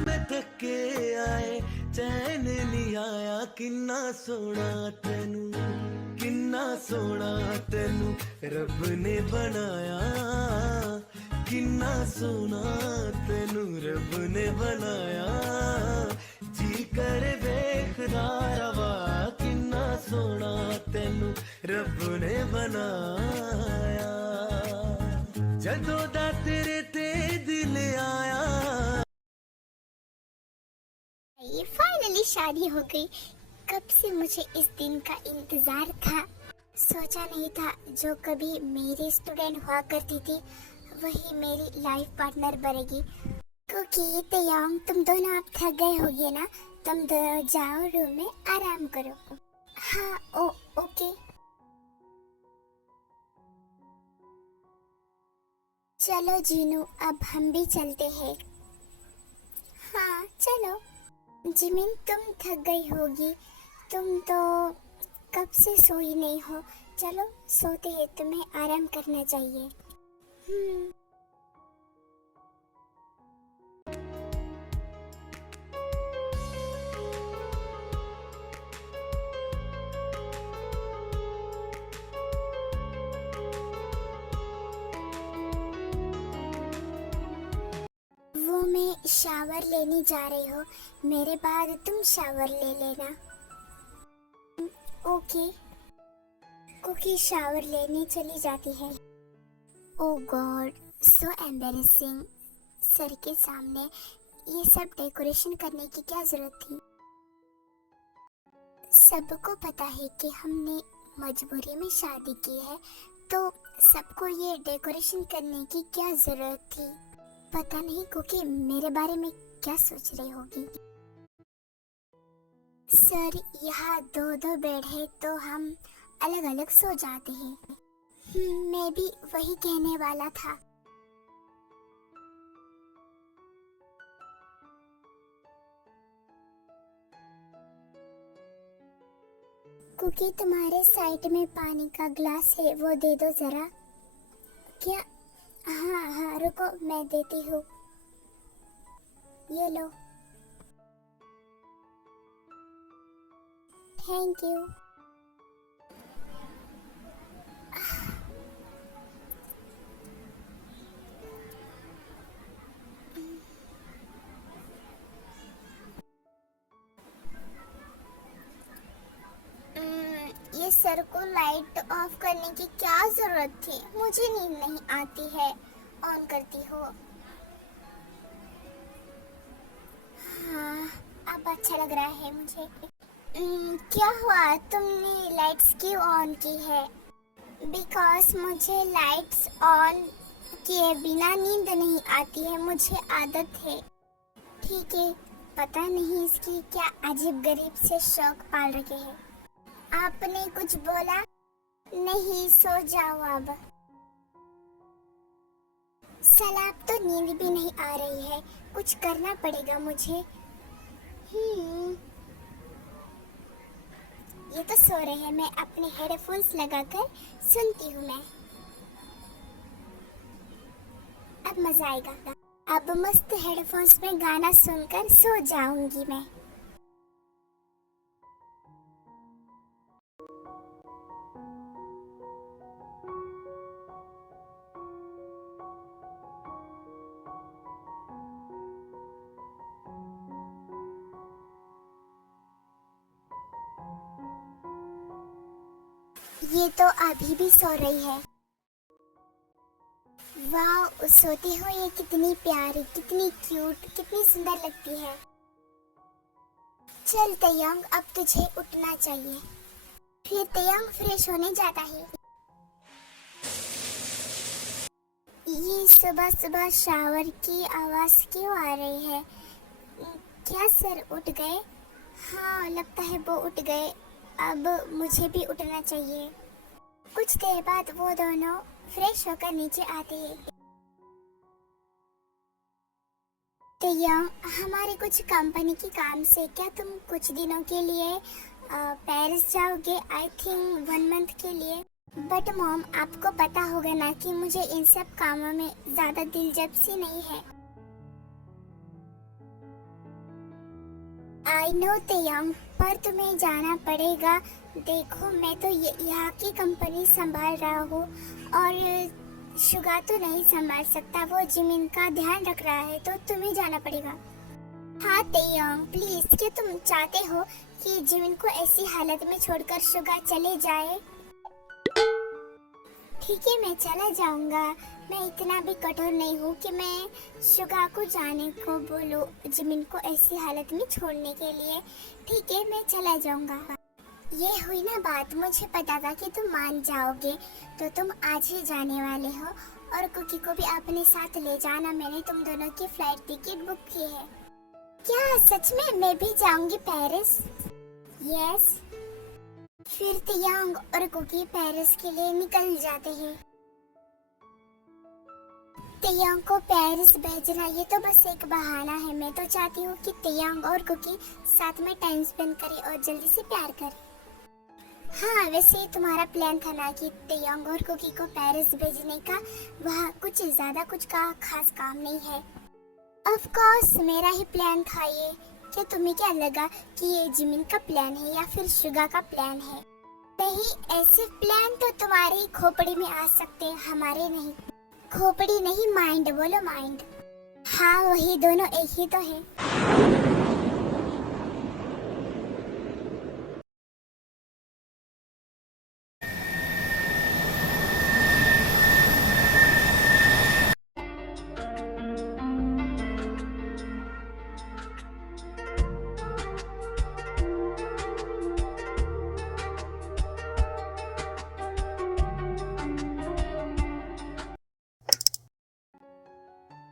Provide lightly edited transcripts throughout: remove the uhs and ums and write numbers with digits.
मैं थके आए चैन नहीं आया किन्ना सोना तेनू रब ने बनाया किन्ना सोना तेनू रब ने बनाया जी कर वेखदा रवा किन्ना सोना तेनू रब ने बनाया जदों दा तेरे ते दिल आया। ये फाइनली शादी हो गई। कब से मुझे इस दिन का इंतजार था। सोचा नहीं था जो कभी मेरी स्टूडेंट हुआ करती थी वही मेरी लाइफ पार्टनर बनेगी। क्योंकि तयांग तुम दोनों अब थक गए होगे ना, तुम दोनों जाओ रूम में आराम करो। हाँ ओके। चलो जीनू अब हम भी चलते हैं। हाँ चलो। जिमिन तुम थक गई होगी, तुम तो कब से सोई नहीं हो। चलो सोते हैं, तुम्हें आराम करना चाहिए। वो मैं शावर लेने जा रही हूँ, मेरे बाद तुम शावर ले लेना। ओके। कुकी शावर लेने चली जाती है। ओह गॉड, सो एम्बैरेसिंग। सर के सामने ये सब डेकोरेशन करने की क्या जरूरत थी। सबको पता है कि हमने मजबूरी में शादी की है, तो सबको ये डेकोरेशन करने की क्या जरूरत थी। पता नहीं कुकी मेरे बारे में क्या सोच रही होगी। सर यहाँ दो दो बेड है तो हम अलग अलग सो जाते हैं। मैं भी वही कहने वाला था। कुकी तुम्हारे साइड में पानी का ग्लास है, वो दे दो जरा। क्या? हाँ रुको मैं देती हूँ, ये लो। Thank you. ये सर को लाइट ऑफ करने की क्या जरूरत थी। मुझे नींद नहीं आती है, ऑन करती हो। हाँ अब अच्छा लग रहा है मुझे। क्या हुआ, तुमने लाइट्स क्यों ऑन की है। बिकॉज मुझे लाइट्स ऑन किए बिना नींद नहीं आती है, मुझे आदत है। ठीक है, पता नहीं इसकी क्या अजीब गरीब से शौक पाल रखे हैं। आपने कुछ बोला नहीं, सो जाओ अब। सलाब तो नींद भी नहीं आ रही है, कुछ करना पड़ेगा मुझे। ये तो सो रहे हैं, मैं अपने हेडफोन्स लगाकर सुनती हूँ मैं। अब मजा आएगा। अब मस्त हेडफोन्स में गाना सुनकर सो जाऊंगी मैं। ये तो अभी भी सो रही है। वाह, सोती हो ये कितनी प्यारी, कितनी क्यूट, कितनी सुंदर लगती है। चल तयंग, अब तुझे उठना चाहिए। फिर तयंग फ्रेश होने जाता है। ये सुबह सुबह शावर की आवाज क्यों आ रही है। क्या सर उठ गए। हाँ लगता है वो उठ गए, अब मुझे भी उठना चाहिए। कुछ देर बाद वो दोनों फ्रेश होकर नीचे आते हैं। तो हमारे कुछ कंपनी की काम से क्या तुम कुछ दिनों के लिए पेरिस जाओगे। आई थिंक 1 मंथ के लिए। बट मॉम, आपको पता होगा ना कि मुझे इन सब कामों में ज्यादा दिलचस्पी नहीं है। आई नो तेयांग, पर तुम्हें जाना पड़ेगा। देखो मैं तो यहाँ की कंपनी संभाल रहा हूँ और शुगा तो नहीं संभाल सकता, वो जिमिन का ध्यान रख रहा है, तो तुम्हें जाना पड़ेगा। हाँ तेयांग प्लीज, क्या तुम चाहते हो कि जिमिन को ऐसी हालत में छोड़कर शुगा चले जाए? ठीक है मैं चला जाऊंगा, मैं इतना भी कठोर नहीं हूँ कि मैं शुगा को जाने को बोलूँ जिमिन को ऐसी हालत में छोड़ने के लिए। ठीक है मैं चला जाऊंगा। ये हुई ना बात, मुझे पता था कि तुम मान जाओगे, तो तुम आज ही जाने वाले हो और कुकी को भी अपने साथ ले जाना। मैंने तुम दोनों की फ्लाइट टिकट बुक की है। क्या सच में? मैं भी जाऊंगी पेरिस। यस। फिर तियांग और कुकी पेरिस के लिए निकल जाते हैं। तियांग को पेरिस भेजना ये तो बस एक बहाना है। मैं तो चाहती हूँ कि तियांग और कुकी साथ में टाइम स्पेंड करें और जल्दी से प्यार करें। हाँ वैसे तुम्हारा प्लान था ना कि तियांग और कुकी को पेरिस भेजने का, वहाँ कुछ ज्यादा कुछ का खास काम नहीं है। ऑफ कोर्स मेरा ही प्लान था ये। क्या तुम्हें क्या लगा कि ये जिमिन का प्लान है या फिर शुगा का प्लान है? नहीं, ऐसे प्लान तो तुम्हारी खोपड़ी में आ सकते हैं, हमारे नहीं। खोपड़ी नहीं, माइंड बोलो, माइंड। हाँ वही, दोनों एक ही तो है।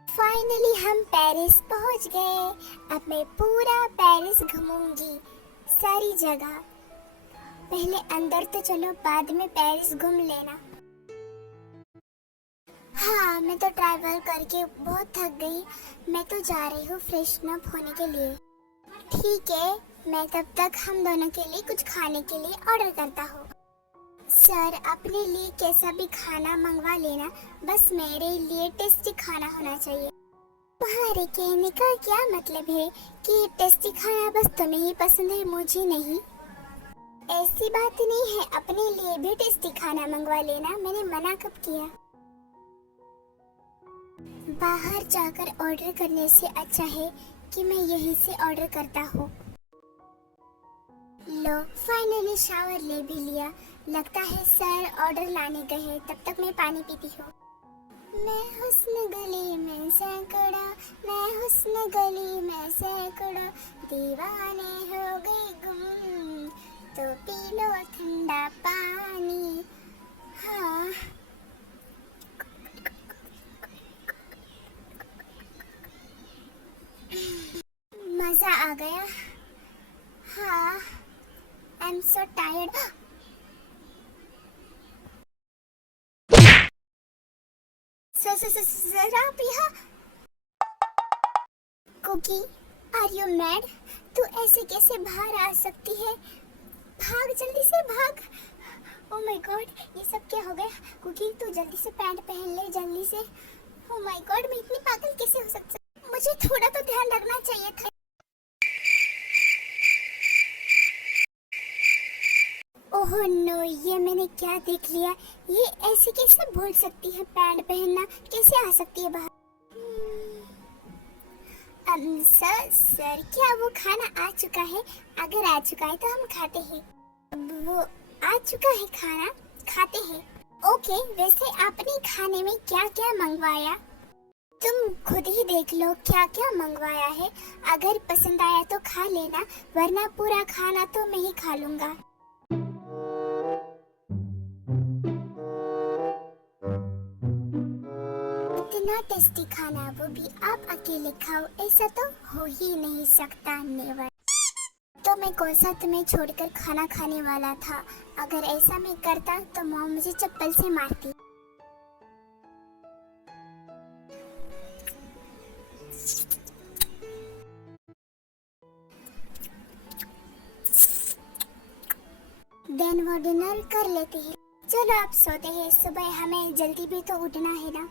फाइनली हम पेरिस पहुंच गए। अब मैं पूरा पेरिस घूमूंगी, सारी जगह। पहले अंदर तो चलो, बाद में पेरिस घूम लेना। हाँ मैं तो ट्रैवल करके बहुत थक गई, मैं तो जा रही हूँ फ्रेशन अप होने के लिए। ठीक है, मैं तब तक हम दोनों के लिए कुछ खाने के लिए ऑर्डर करता हूँ। सर अपने लिए कैसा भी खाना मंगवा लेना, बस मेरे लिए टेस्टी खाना होना चाहिए। तुम्हारे कहने का क्या मतलब है कि टेस्टी खाना बस तुम्हें ही पसंद है, मुझे नहीं? ऐसी बात नहीं है, अपने लिए भी टेस्टी खाना मंगवा लेना, मैंने मना कब किया? बाहर जाकर ऑर्डर करने से अच्छा है कि मैं यहीं से ऑर्डर करता हूँ। लो फाइनली शावर ले भी लिया, लगता है सर ऑर्डर लाने गए, तब तक मैं पानी पीती हूँ। मैं हुस्न गली में सैकड़ा, मैं हुस्न गली में सैकड़ा, दीवाने हो गए गुम, तो पी लो ठंडा पानी। हाँ मजा आ गया। हाँ I am so tired. Sir आप यहाँ? Cookie are you mad? तू ऐसे कैसे बाहर आ सकती है? भाग जल्दी से भाग। ओह माय गॉड, ये सब क्या हो गया? कुकी तू जल्दी से पैंट पहन ले, जल्दी से। ओह माय गॉड, मैं इतनी पागल कैसे हो सकती? मुझे थोड़ा तो ध्यान रखना चाहिए था। ओह नो, ये मैंने क्या देख लिया? ये ऐसे कैसे भूल सकती है पैंट पहनना? कैसे आ सकती है बाहर? सर क्या वो खाना आ चुका है? अगर आ चुका है तो हम खाते हैं। वो आ चुका है खाना, खाते हैं। ओके, वैसे आपने खाने में क्या क्या मंगवाया? तुम खुद ही देख लो क्या क्या मंगवाया है। अगर पसंद आया तो खा लेना, वरना पूरा खाना तो मैं ही खा लूंगा। इतना टेस्टी खाना, वो भी आप अकेले खाओ, ऐसा तो हो ही नहीं सकता। नेवर। तो मैं कौन सा तुम्हें छोड़कर खाना खाने वाला था? अगर ऐसा मैं करता तो मॉम मुझे चप्पल से मारती। देन वो डिनर कर लेते हैं। चलो आप सोते हैं, सुबह हमें जल्दी भी तो उठना है ना।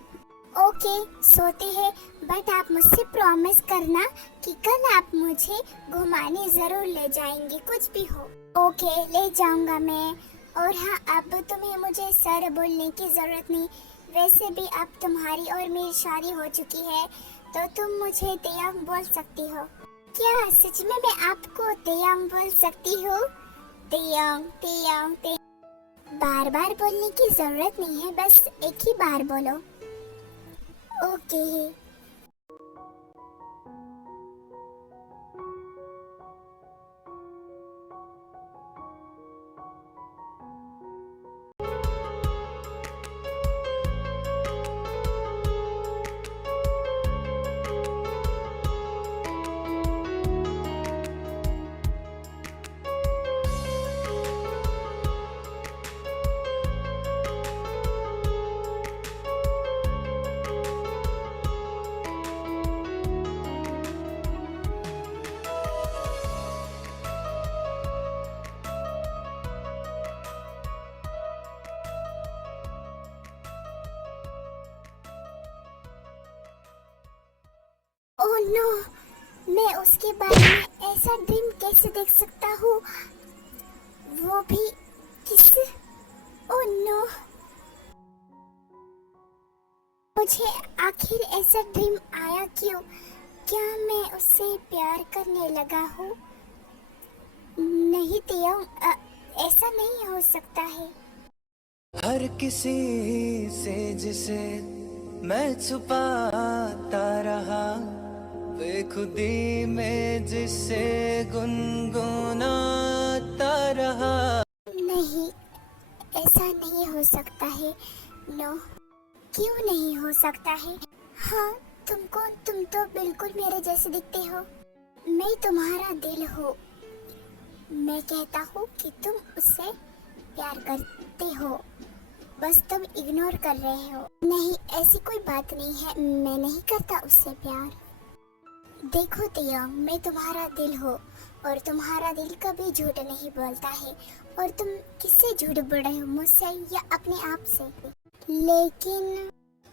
ओके सोते हैं, बट आप मुझसे प्रॉमिस करना कि कल आप मुझे मुझे घुमाने जरूर ले जाएंगे, कुछ भी हो। ओके, ले जाऊंगा मैं। और हाँ, अब तुम्हें मुझे सर बोलने की जरूरत नहीं, वैसे भी अब तुम्हारी और मेरी शादी हो चुकी है, तो तुम मुझे तेयांग बोल सकती हो। क्या सच में मैं आपको तेयांग बोल सकती हूँ? तेयांग तेयांग ते बार बार बोलने की जरूरत नहीं है, बस एक ही बार बोलो। ओके। ओह नो, मैं उसके बारे में ऐसा ड्रीम कैसे देख सकता हूँ, वो भी किस। ओह नो, मुझे आखिर ऐसा ड्रीम आया क्यों? क्या मैं उससे प्यार करने लगा हूँ? नहीं तेयांग, ऐसा नहीं हो सकता है। हर किसी से जिसे मैं छुपाता रहा, बेखुदी में जिसे गुनगुनाता रहा। नहीं, ऐसा नहीं हो सकता है। नो, क्यों नहीं हो सकता है? हाँ, तुम तो बिल्कुल मेरे जैसे दिखते हो। मैं तुम्हारा दिल हूँ। मैं कहता हूँ कि तुम उससे प्यार करते हो, बस तुम इग्नोर कर रहे हो। नहीं, ऐसी कोई बात नहीं है, मैं नहीं करता उससे प्यार। देखो तेयांग, मैं तुम्हारा दिल हूँ और तुम्हारा दिल कभी झूठ नहीं बोलता है। और तुम किससे झूठ बोल रहे हो, मुझसे या अपने आप से? लेकिन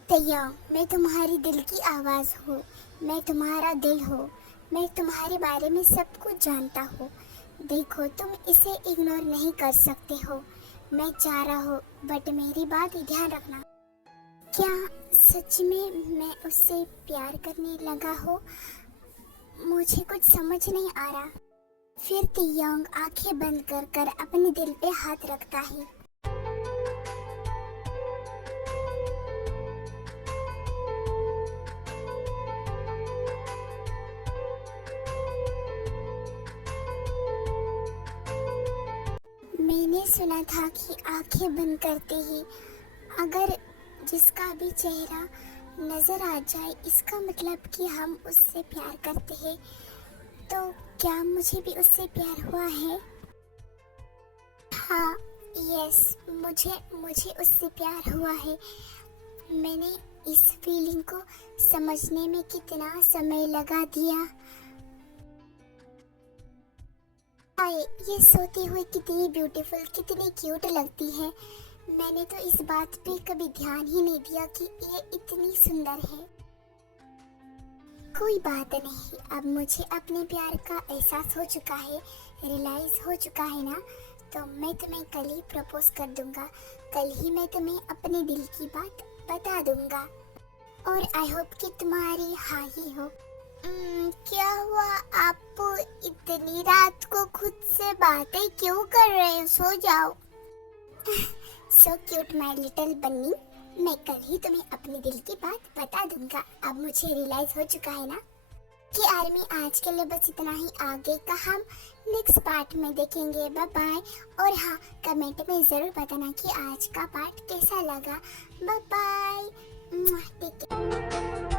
तेयांग, मैं तुम्हारी दिल की आवाज़ हूँ, मैं तुम्हारा दिल हूँ, मैं तुम्हारे बारे में सब कुछ जानता हूँ। देखो, तुम इसे इग्नोर नहीं कर सकते हो। मैं चाह रहा हूँ, बट मेरी बात ध्यान रखना। क्या सच में मैं उससे प्यार करने लगा हूँ? मुझे कुछ समझ नहीं आ रहा। फिर तेयांग आंखें बंद कर कर अपने दिल पे हाथ रखता है। मैंने सुना था कि आंखें बंद करते ही अगर जिसका भी चेहरा नजर आ जाए, इसका मतलब कि हम उससे प्यार करते हैं। तो क्या मुझे भी उससे प्यार हुआ है? हाँ, यस, मुझे उससे प्यार हुआ है। मैंने इस फीलिंग को समझने में कितना समय लगा दिया। हाय, ये सोती हुई कितनी ब्यूटीफुल, कितनी क्यूट लगती है। मैंने तो इस बात पे कभी ध्यान ही नहीं दिया कि ये इतनी सुंदर है। कोई बात नहीं, अब मुझे अपने प्यार का एहसास हो चुका है, रियलाइज हो चुका है ना, तो मैं तुम्हें कल ही प्रपोज कर दूंगा। कल ही मैं तुम्हें अपने दिल की बात बता दूंगा। और आई होप कि तुम्हारी हाँ ही हो। क्या हुआ, आप इतनी रात को खुद से बातें क्यों कर रहे हो? सो जाओ। सो क्यूट माय लिटिल बन्नी, मैं कल ही तुम्हें अपने दिल की बात बता दूंगा। अब मुझे रियलाइज हो चुका है ना कि आर्मी, आज के लिए बस इतना ही। आगे का हम नेक्स्ट पार्ट में देखेंगे। Bye bye. और हाँ, कमेंट में ज़रूर बताना कि आज का पार्ट कैसा लगा। Bye bye, take care.